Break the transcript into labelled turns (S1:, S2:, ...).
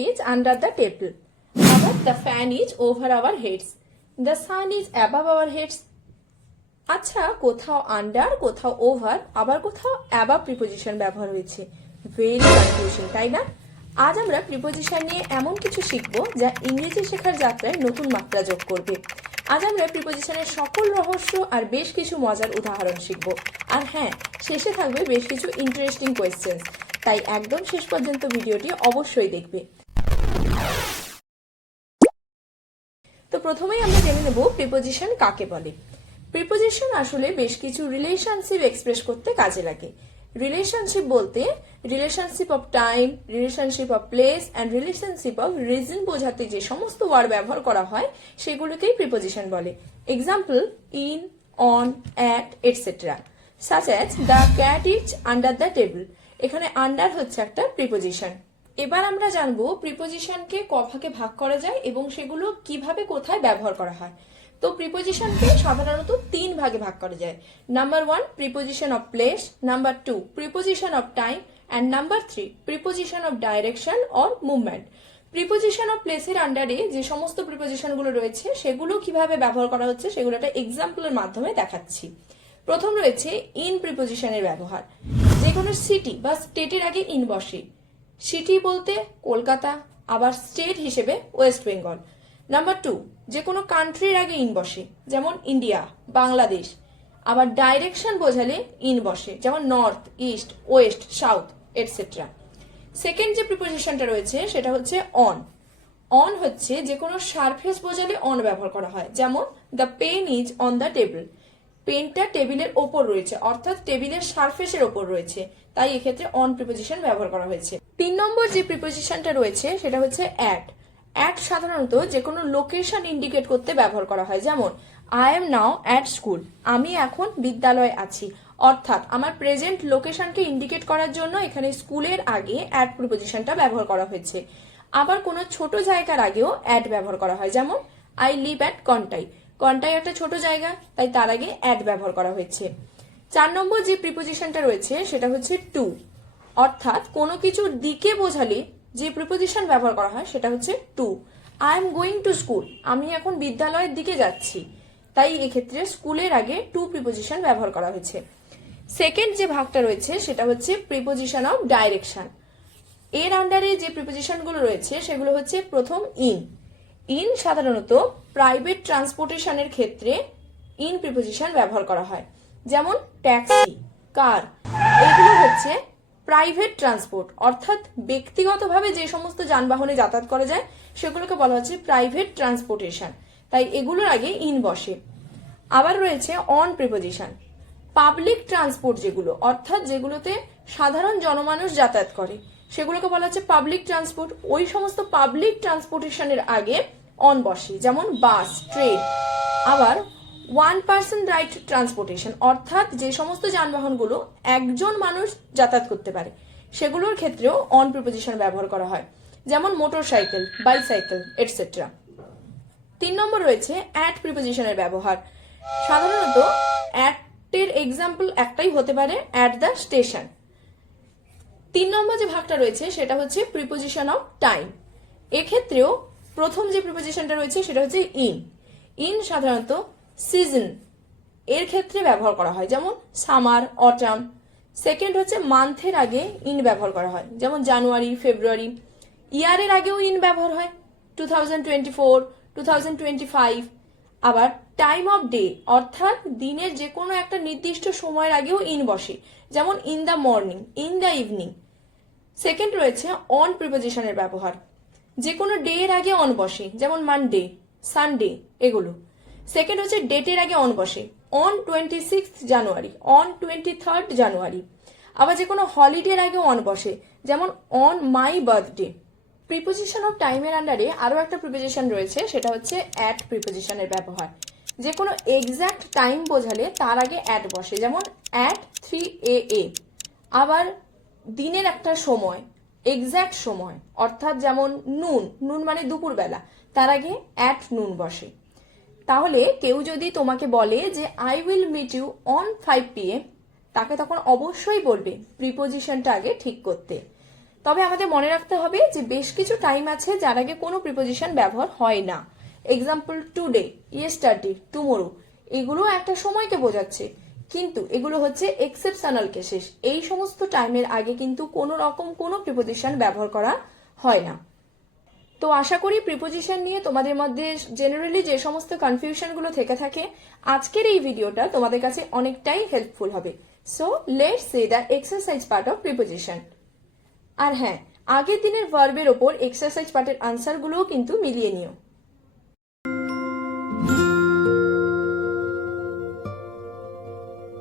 S1: is under the table. আবার the fan is over our heads. The sun is above our heads. আচ্ছা কোথাও under কোথাও over আবার কোথাও অ্যাবাভ প্রিপোজিশন ব্যবহার হয়েছে ভেরি কনফিউশন তাই না আজ আমরা প্রিপোজিশন নিয়ে এমন কিছু শিখব যা ইংরেজি শেখার যাত্রায় নতুন মাত্রা যোগ করবে আজ আমরা প্রিপোজিশনের সকল রহস্য আর বেশ কিছু মজার উদাহরণ শিখব আর হ্যাঁ শেষে থাকবে বেশ কিছু ইন্টারেস্টিং কোয়েশ্চেন্স তাই একদম শেষ পর্যন্ত ভিডিওটি অবশ্যই দেখবে তো প্রথমেই আমরা জেনে নেব প্রিপোজিশন কাকে বলে। প্রিপোজিশন আসলে বেশ কিছু রিলেশনশিপ এক্সপ্রেস করতে কাজে লাগে। রিলেশনশিপ বলতে relationship of time relationship of place and relationship of reason বোঝাতে যে সমস্ত ওয়ার্ড ব্যবহার করা হয়, সেগুলোকেই প্রিপোজিশন বলে। Example in on at etcetera such as the cat is under the table এখানে আন্ডার হচ্ছে একটা প্রিপোজিশন এবার আমরা জানব প্রিপোজিশনকে ক ভাগে ভাগ করা যায় এবং সেগুলো কীভাবে কোথায় ব্যবহার করা হয়। তো প্রিপোজিশনকে সাধারণত তিন ভাগে ভাগ করা যায়। Number one preposition of place number two preposition of time and number three preposition of direction or movement preposition of প্লেসের আন্ডারে যে সমস্ত প্রিপোজিশনগুলো রয়েছে, সেগুলো কীভাবে ব্যবহার করা হচ্ছে, সেগুলো একটা এক্সাম্পলের মাধ্যমে দেখাচ্ছি। প্রথম রয়েছে ইন প্রিপোজিশনের ব্যবহার। যে কোনো সিটি বা স্টেটের আগে ইন বসে। সিটি বলতে কলকাতা, আবার স্টেট হিসেবে ওয়েস্ট বেঙ্গল। নাম্বার টু যে কোনো কান্ট্রির আগে ইন বসে, যেমন ইন্ডিয়া, বাংলাদেশ। আবার ডাইরেকশন বোঝালে ইন বসে, যেমন north, east, west, south etcetera second যে প্রিপোজিশনটা রয়েছে, সেটা হচ্ছে অন। অন হচ্ছে যে কোনো সারফেস বোঝালে অন ব্যবহার করা হয়, যেমন the pen is on the table. পেনটা টেবিলের ওপর রয়েছে, অর্থাৎ টেবিলের সারফেসের ওপর রয়েছে, তাই এক্ষেত্রে অন প্রিপোজিশন ব্যবহার করা হয়েছে। তিন নম্বর যে প্রিপোজিশনটা রয়েছে, সেটা হচ্ছে অ্যাট অ্যাট সাধারণত যে কোনো লোকেশন ইন্ডিকেট করতে ব্যবহার করা হয়। যেমন I am now at school আমি এখন বিদ্যালয়ে আছি। অর্থাৎ, আমার প্রেজেন্ট লোকেশনকে ইন্ডিকেট করার জন্য এখানে স্কুলের আগে অ্যাট প্রিপোজিশনটা ব্যবহার করা হয়েছে। আবার কোনো ছোট জায়গার আগেও অ্যাড ব্যবহার করা হয়। যেমন I live at Contai Contai একটা ছোট জায়গা, তাই তার আগে অ্যাড ব্যবহার করা হয়েছে। চার নম্বর যে প্রিপোজিশনটা রয়েছে, সেটা হচ্ছে টু অর্থাৎ কোনো কিছুর দিকে বোঝালে যে প্রিপোজিশন ব্যবহার করা হয় সেটা হচ্ছে two I am going to school আমি এখন বিদ্যালয়ের দিকে যাচ্ছি। তাই এক্ষেত্রে স্কুলের আগে টু প্রিপোজিশন ব্যবহার করা হয়েছে। সেকেন্ড যে ভাগটা রয়েছে সেটা হচ্ছে প্রিপোজিশন অফ ডাইরেকশন এর আন্ডারে যে প্রিপোজিশনগুলো রয়েছে সেগুলো হচ্ছে প্রথম ইন ইন সাধারণত প্রাইভেট ট্রান্সপোর্টেশনের ক্ষেত্রে ইন প্রিপোজিশন ব্যবহার করা হয়। যেমন ট্যাক্সি কার এগুলো হচ্ছে প্রাইভেট ট্রান্সপোর্ট, অর্থাৎ ব্যক্তিগতভাবে যে সমস্ত যানবাহনে যাতায়াত করা যায়, সেগুলোকে বলা হচ্ছে প্রাইভেট ট্রান্সপোর্টেশন। তাই এগুলোর আগে ইন বসে। আবার রয়েছে অন প্রিপোজিশন। পাবলিক ট্রান্সপোর্ট যেগুলো, অর্থাৎ যেগুলোতে সাধারণ জনমানুষ যাতায়াত করে, সেগুলোকে বলা হচ্ছে পাবলিক ট্রান্সপোর্ট। ওই সমস্ত পাবলিক ট্রান্সপোর্টেশনের আগে অন বসে, যেমন বাস, ট্রেন। আবার ওয়ান পার্সন রাইট ট্রান্সপোর্টেশন অর্থাৎ যে সমস্ত যানবাহনগুলো একজন মানুষ যাতায়াত করতে পারে, সেগুলোর ক্ষেত্রেও অন প্রিপোজিশন ব্যবহার করা হয়, যেমন মোটর সাইকেল বাইসাইকেল এটসেট্রা তিন নম্বর রয়েছে অ্যাট প্রিপোজিশনের ব্যবহার। সাধারণত অ্যাটের এক্সাম্পল একটাই হতে পারে অ্যাট দ্য স্টেশন তিন নম্বর যে ভাগটা রয়েছে, সেটা হচ্ছে প্রিপোজিশন অফ টাইম এক্ষেত্রেও প্রথম যে প্রিপোজিশনটা রয়েছে, সেটা হচ্ছে ইন ইন সাধারণত সিজন এর ক্ষেত্রে ব্যবহার করা হয়। যেমন সামার, অটাম। সেকেন্ড হচ্ছে মান্থের আগে ইন ব্যবহার করা হয়। যেমন জানুয়ারি, ফেব্রুয়ারি। ইয়ারের আগেও ইন ব্যবহার হয়। Two thousand twenty four two thousand twenty five আবার টাইম অফ ডে অর্থাৎ দিনের যে কোনো একটা নির্দিষ্ট সময়ের আগেও ইন বসে। যেমন in the morning in the evening second রয়েছে অন প্রিপোজিশনের ব্যবহার। যে কোনো ডে এর আগে অন বসে। যেমন মানডে সানডে এগুলো। সেকেন্ড হচ্ছে ডেটের আগে অন বসে। On twenty six January on twenty third January আবার যে কোনো হলিডের আগে অন বসে। যেমন on my birthday preposition of টাইমের আন্ডারে আরও একটা প্রিপোজিশন রয়েছে, সেটা হচ্ছে অ্যাট প্রিপোজিশনের ব্যবহার। যে কোনো এক্স্যাক্ট টাইম বোঝালে তার আগে অ্যাট বসে। যেমন অ্যাট থ্রি এ এ আবার দিনের একটা সময় এক্স্যাক্ট সময়, অর্থাৎ যেমন নুন নুন মানে দুপুরবেলা, তার আগে অ্যাট নুন বসে। তাহলে কেউ যদি তোমাকে বলে যে I will meet you on five P M তাকে তখন অবশ্যই বলবে প্রিপোজিশনটা আগে ঠিক করতে। তবে আমাদের মনে রাখতে হবে যে, বেশ কিছু টাইম আছে যার আগে কোনো প্রিপোজিশন ব্যবহার হয় না। এক্সাম্পল টুডে ইয়েস্টারডে টুমোরো এগুলো একটা সময়কে বোঝাচ্ছে। কিন্তু এগুলো হচ্ছে এক্সেপশনাল কেসেস এই সমস্ত টাইমের আগে কিন্তু কোনো রকম কোনো প্রিপোজিশন ব্যবহার করা হয় না। তো আশা করি প্রিপোজিশন নিয়ে তোমাদের মধ্যে জেনারেলি যে সমস্ত কনফিউশনগুলো থেকে থাকে, আজকের এই ভিডিওটা তোমাদের কাছে অনেকটাই হেল্পফুল হবে। So let say the exercise part of preposition আর হ্যাঁ আগের দিনের ভার্বের ওপর এক্সারসাইজ পার্টের আনসারগুলোও কিন্তু মিলিয়ে নিও।